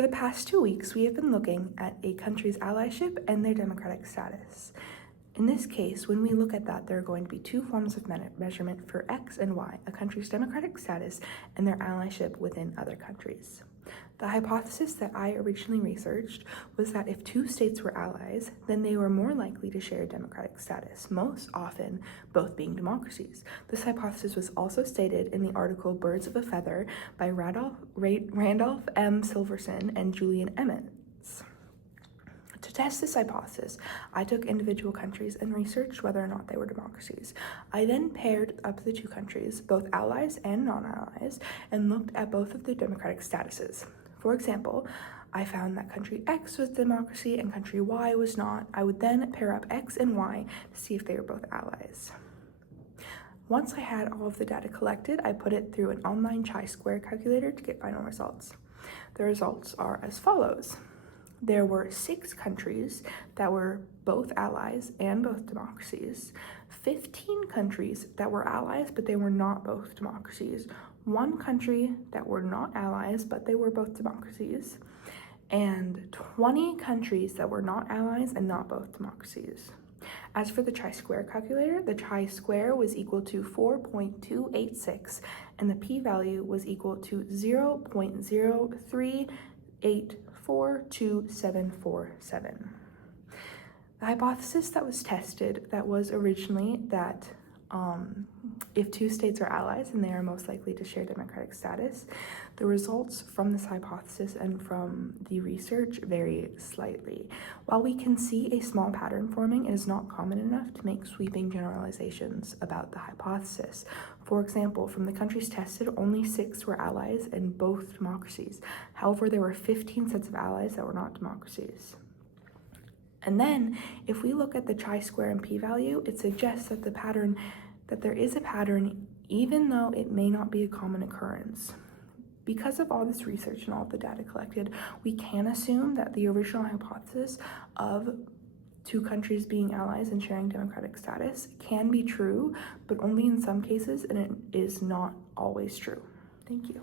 For the past 2 weeks, we have been looking at a country's allyship and their democratic status. In this case, when we look at that, there are going to be two forms of measurement for X and Y, a country's democratic status and their allyship within other countries. The hypothesis that I originally researched was that if two states were allies, then they were more likely to share democratic status, most often both being democracies. This hypothesis was also stated in the article Birds of a Feather by Randolph M. Silverson and Julian Emmons. To test this hypothesis, I took individual countries and researched whether or not they were democracies. I then paired up the two countries, both allies and non-allies, and looked at both of their democratic statuses. For example, I found that country X was democracy and country Y was not. I would then pair up X and Y to see if they were both allies. Once I had all of the data collected, I put it through an online chi-square calculator to get final results. The results are as follows. There were 6 countries that were both allies and both democracies, 15 countries that were allies but they were not both democracies, 1 country that were not allies but they were both democracies, and 20 countries that were not allies and not both democracies. As for the chi-square calculator, the chi-square was equal to 4.286 and the p-value was equal to 0.0384247. The hypothesis that was tested that was originally that if two states are allies and they are most likely to share democratic status, the results from this hypothesis and from the research vary slightly. While we can see a small pattern forming, it is not common enough to make sweeping generalizations about the hypothesis. For example, from the countries tested, only 6 were allies and both democracies. However, there were 15 sets of allies that were not democracies. And then, if we look at the chi-square and p-value, it suggests that there is a pattern even though it may not be a common occurrence. Because of all this research and all the data collected, we can assume that the original hypothesis of two countries being allies and sharing democratic status can be true, but only in some cases, and it is not always true. Thank you.